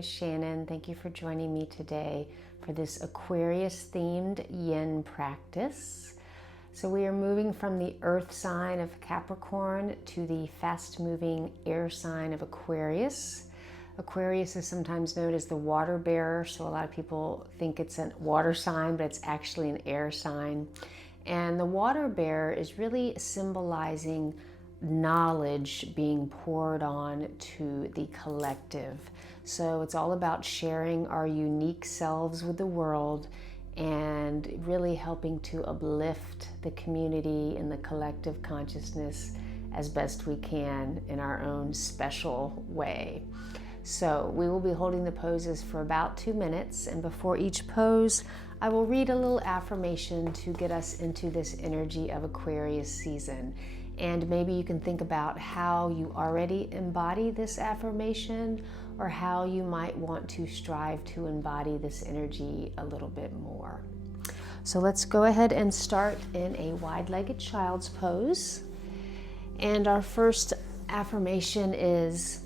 is Shannon. Thank you for joining me today for this Aquarius themed yin practice. So we are moving from the earth sign of Capricorn to the fast moving air sign of Aquarius. Aquarius is sometimes known as the water bearer, so a lot of people think it's a water sign, but it's actually an air sign. And the water bearer is really symbolizing knowledge being poured on to the collective. So it's all about sharing our unique selves with the world and really helping to uplift the community and the collective consciousness as best we can in our own special way. So we will be holding the poses for about 2 minutes, and before each pose I will read a little affirmation to get us into this energy of Aquarius season. And maybe you can think about how you already embody this affirmation or how you might want to strive to embody this energy a little bit more. So let's go ahead and start in a wide-legged child's pose. And our first affirmation is,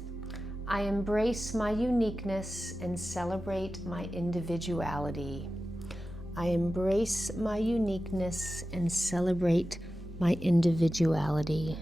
I embrace my uniqueness and celebrate my individuality. I embrace my uniqueness and celebrate my individuality.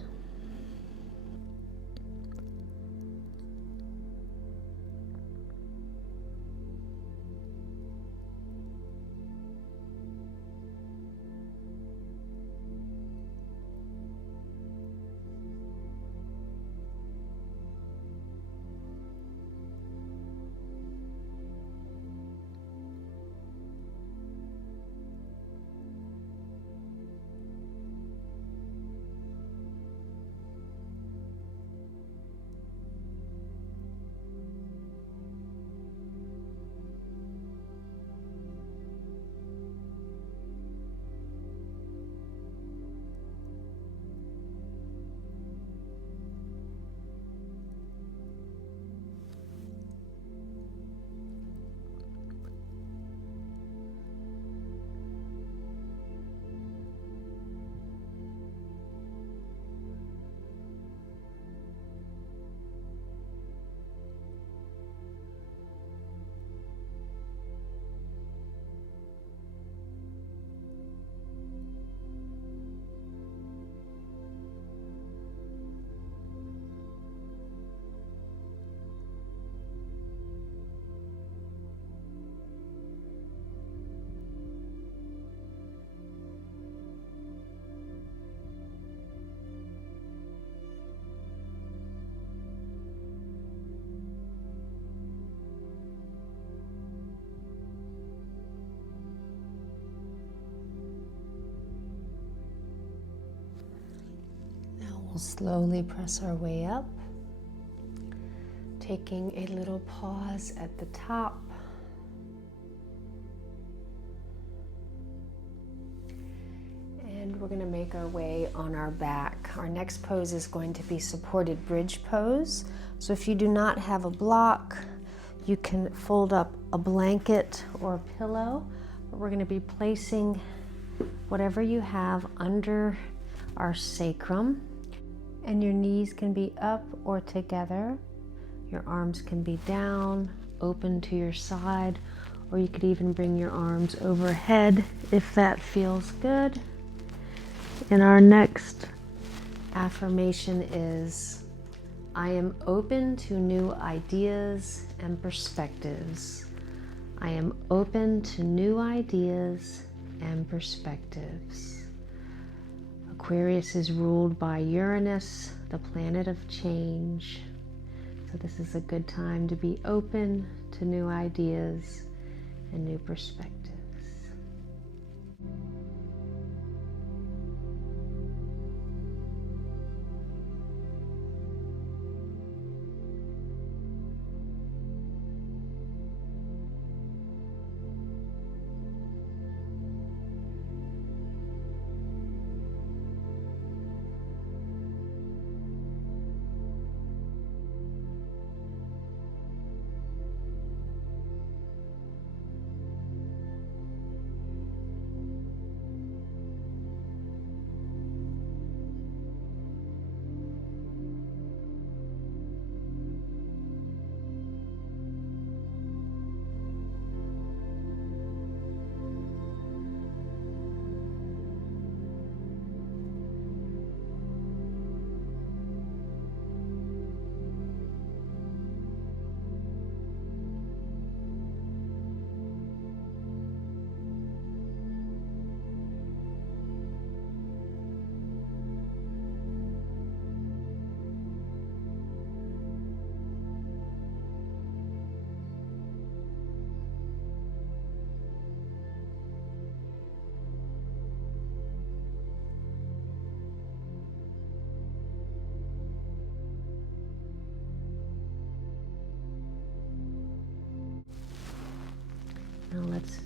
We'll slowly press our way up, taking a little pause at the top. And we're going to make our way on our back. Our next pose is going to be supported bridge pose. So if you do not have a block, you can fold up a blanket or a pillow. But we're going to be placing whatever you have under our sacrum. And your knees can be up or together. Your arms can be down, open to your side, or you could even bring your arms overhead if that feels good. And our next affirmation is, I am open to new ideas and perspectives. I am open to new ideas and perspectives. Aquarius is ruled by Uranus, the planet of change. So this is a good time to be open to new ideas and new perspectives.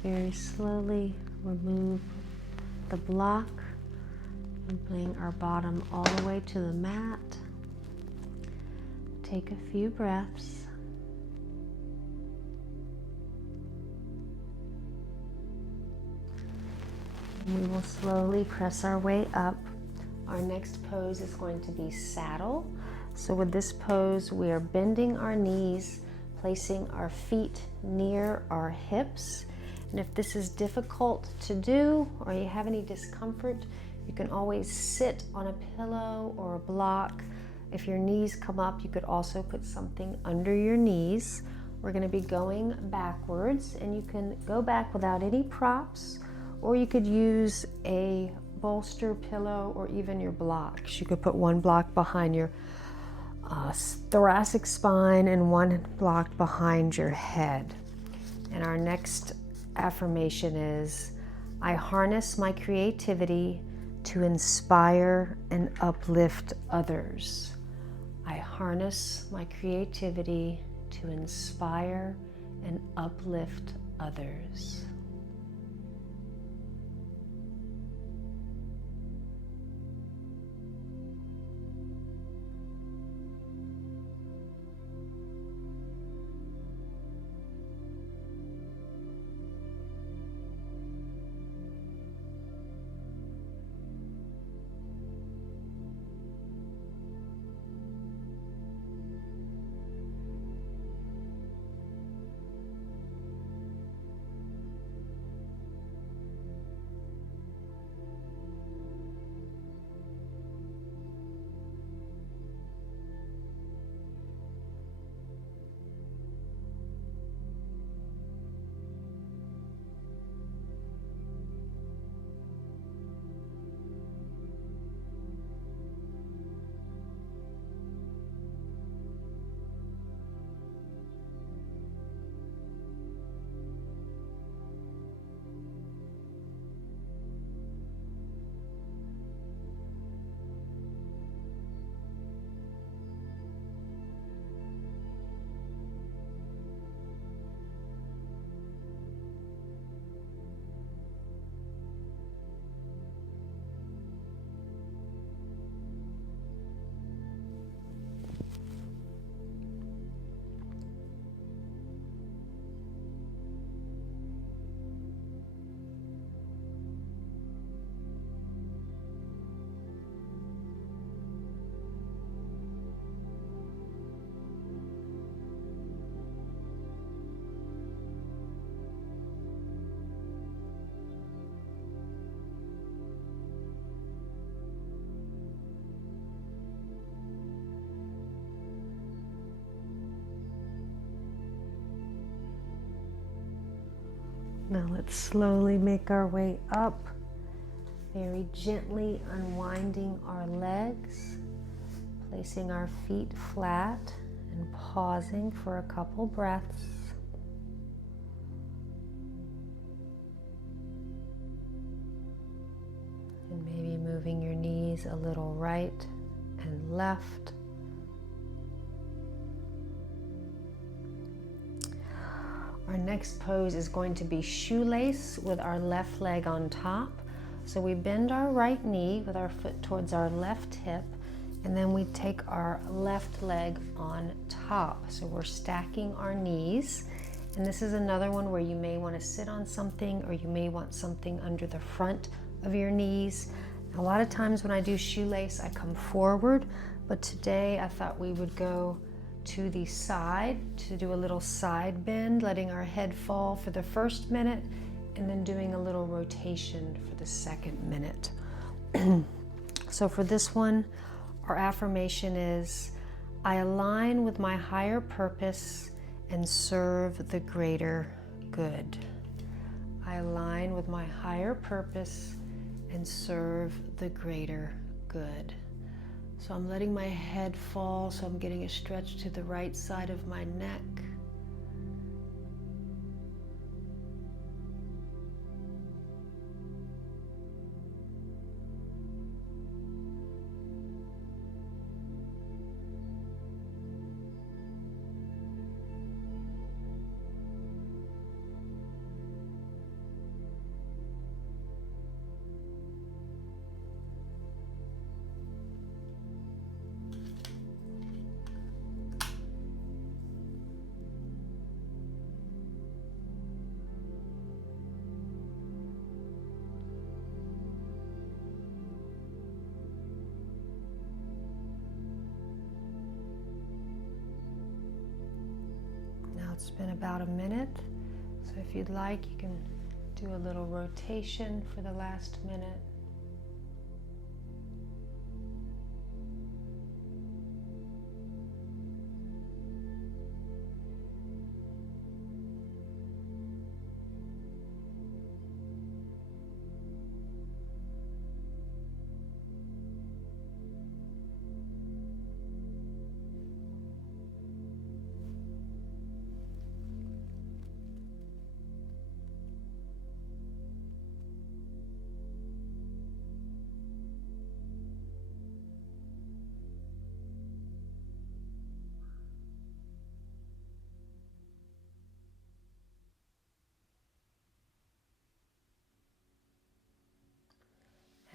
very slowly remove the block and bring our bottom all the way to the mat. Take a few breaths. We will slowly press our way up. Our next pose is going to be saddle. So with this pose, we are bending our knees, placing our feet near our hips. And if this is difficult to do or you have any discomfort, you can always sit on a pillow or a block. If your knees come up, you could also put something under your knees. We're going to be going backwards, and you can go back without any props, or you could use a bolster pillow or even your blocks. You could put one block behind your thoracic spine and one block behind your head. And our next affirmation is, I harness my creativity to inspire and uplift others. I harness my creativity to inspire and uplift others. Now let's slowly make our way up, very gently unwinding our legs, placing our feet flat and pausing for a couple breaths. And maybe moving your knees a little right and left. Our next pose is going to be shoelace with our left leg on top. So we bend our right knee with our foot towards our left hip, and then we take our left leg on top. So we're stacking our knees. And this is another one where you may want to sit on something, or you may want something under the front of your knees. A lot of times when I do shoelace, I come forward, but today I thought we would go to the side to do a little side bend, letting our head fall for the first minute and then doing a little rotation for the second minute. So for this one, our affirmation is, I align with my higher purpose and serve the greater good. I align with my higher purpose and serve the greater good. So I'm letting my head fall, so I'm getting a stretch to the right side of my neck. It's been about a minute, so if you'd like, you can do a little rotation for the last minute.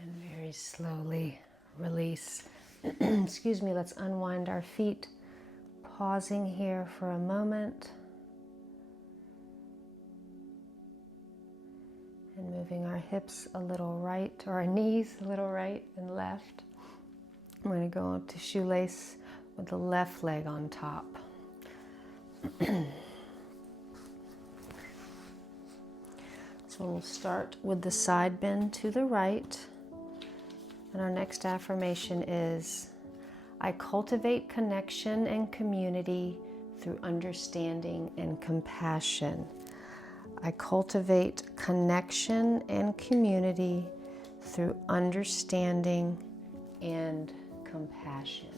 And very slowly release. Excuse me, let's unwind our feet. Pausing here for a moment. And moving our hips a little right, or our knees a little right and left. I'm going to go up to shoelace with the left leg on top. So we'll start with the side bend to the right. And our next affirmation is, I cultivate connection and community through understanding and compassion. I cultivate connection and community through understanding and compassion.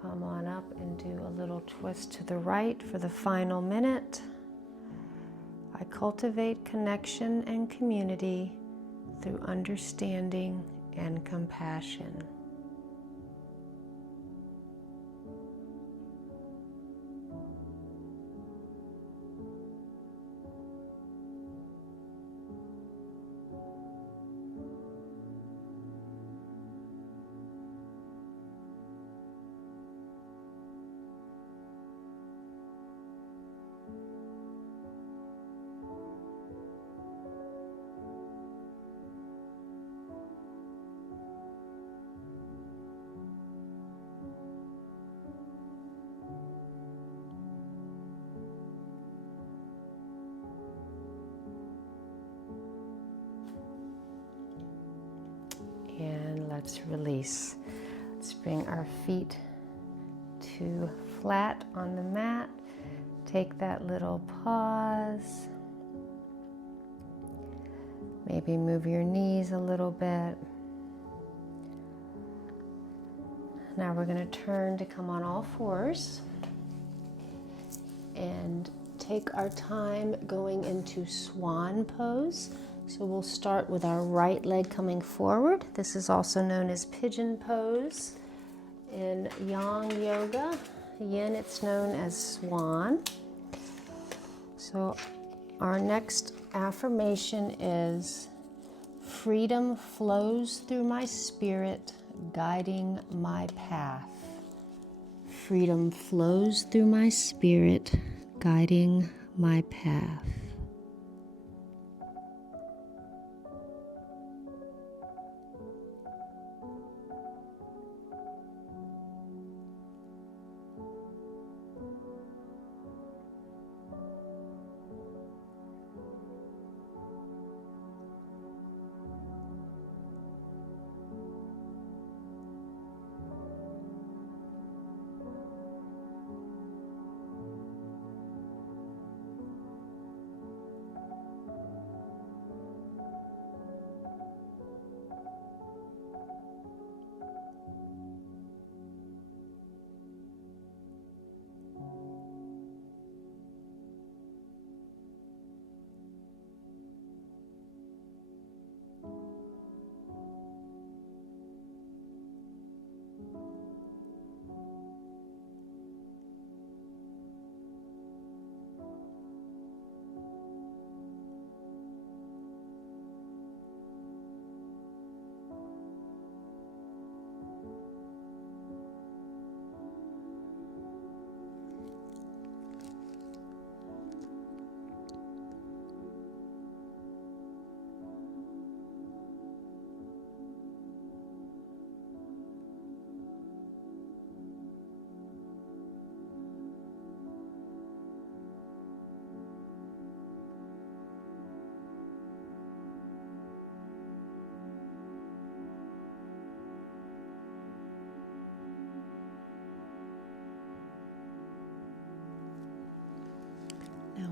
Come on up and do a little twist to the right for the final minute. I cultivate connection and community through understanding and compassion. And let's release. Let's bring our feet to flat on the mat. Take that little pause. Maybe move your knees a little bit. Now we're going to turn to come on all fours and take our time going into swan pose. So we'll start with our right leg coming forward. This is also known as pigeon pose. In Yang Yoga, Yin, it's known as swan. So our next affirmation is, freedom flows through my spirit, guiding my path. Freedom flows through my spirit, guiding my path.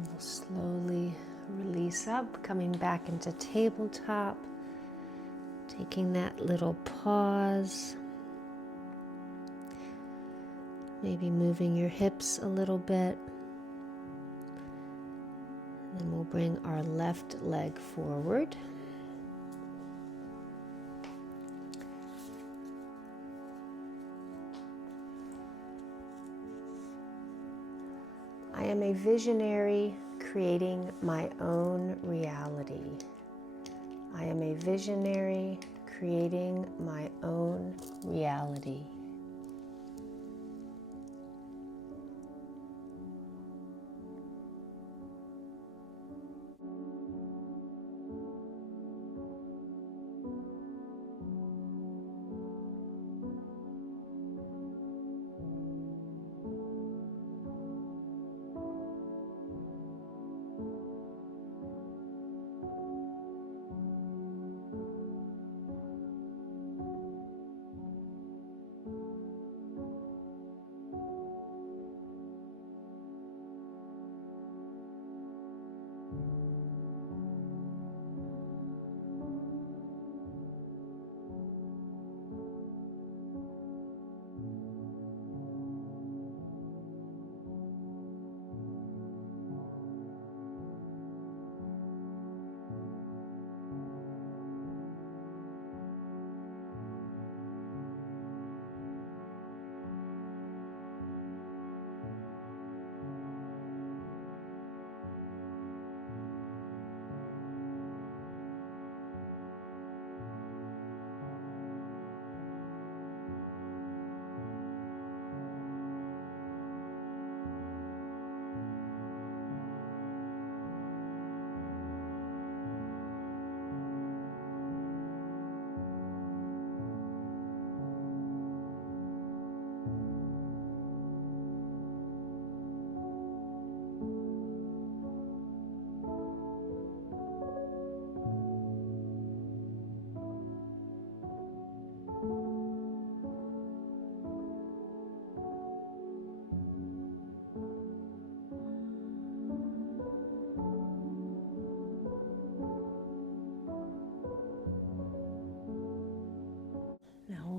We'll slowly release up, coming back into tabletop, taking that little pause, maybe moving your hips a little bit. Then we'll bring our left leg forward. I am a visionary creating my own reality. I am a visionary creating my own reality.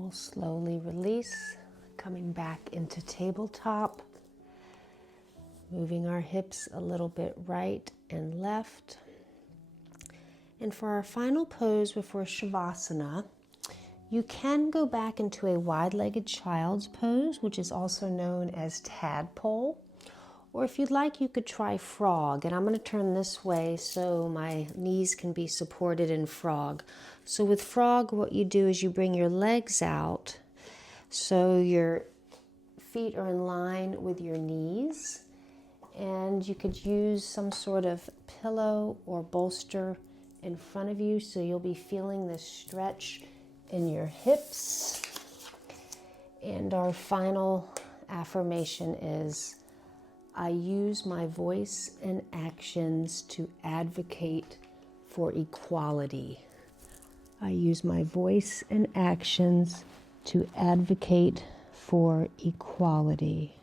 We'll slowly release, coming back into tabletop, moving our hips a little bit right and left. And for our final pose before Shavasana, you can go back into a wide-legged child's pose, which is also known as tadpole. Or if you'd like, you could try frog. And I'm going to turn this way so my knees can be supported in frog. So with frog, what you do is you bring your legs out so your feet are in line with your knees. And you could use some sort of pillow or bolster in front of you so you'll be feeling this stretch in your hips. And our final affirmation is, I use my voice and actions to advocate for equality. I use my voice and actions to advocate for equality.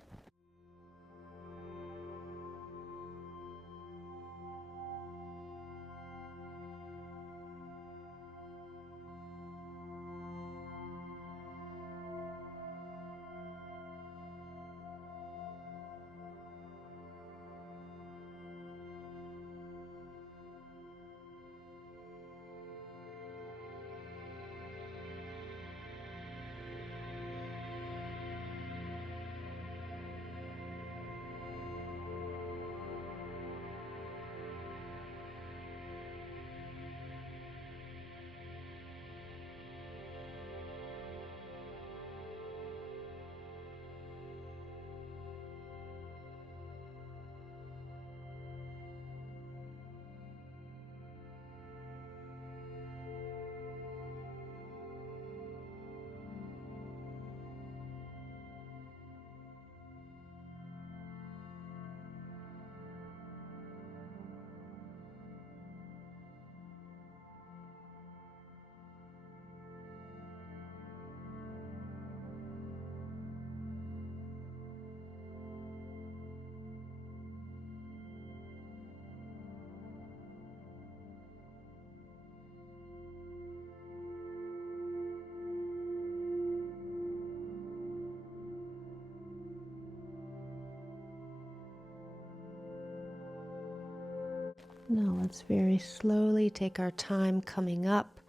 Now let's very slowly take our time coming up,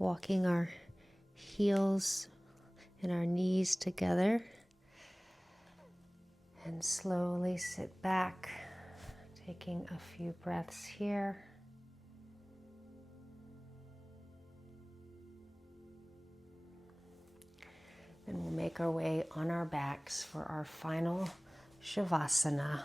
walking our heels and our knees together, and slowly sit back, taking a few breaths here. Then we'll make our way on our backs for our final Shavasana.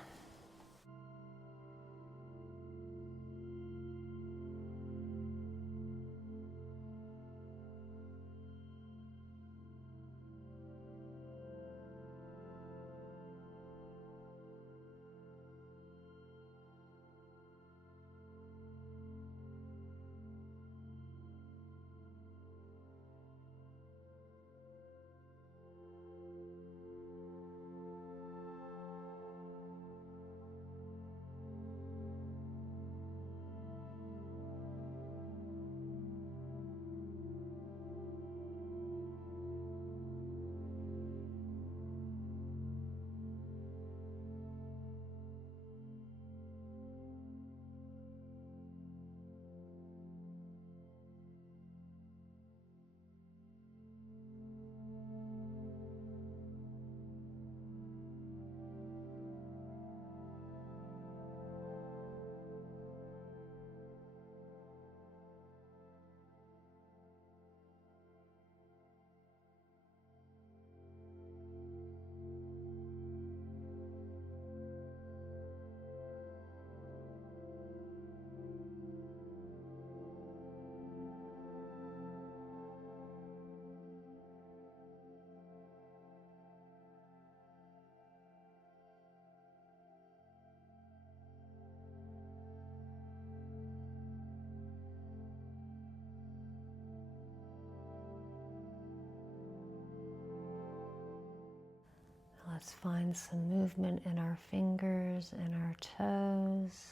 Let's find some movement in our fingers and our toes.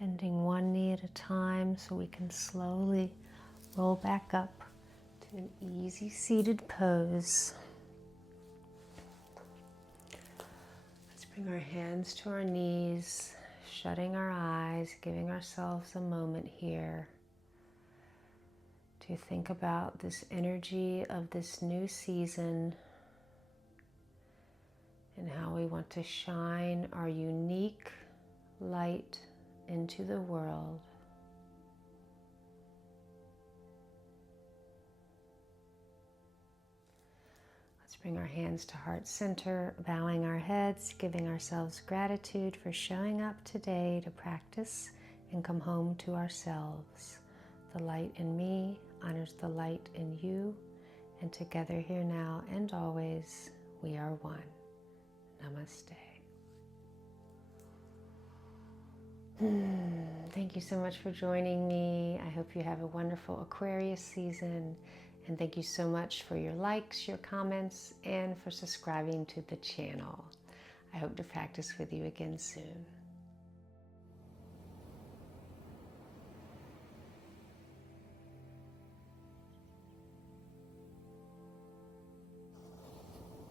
Bending one knee at a time so we can slowly roll back up to an easy seated pose. Let's bring our hands to our knees, shutting our eyes, giving ourselves a moment here to think about this energy of this new season and how we want to shine our unique light into the world. Let's bring our hands to heart center, bowing our heads, giving ourselves gratitude for showing up today to practice and come home to ourselves. The light in me honors the light in you, and together here now and always, we are one. Namaste. Thank you so much for joining me. I hope you have a wonderful Aquarius season. And thank you so much for your likes, your comments, and for subscribing to the channel. I hope to practice with you again soon.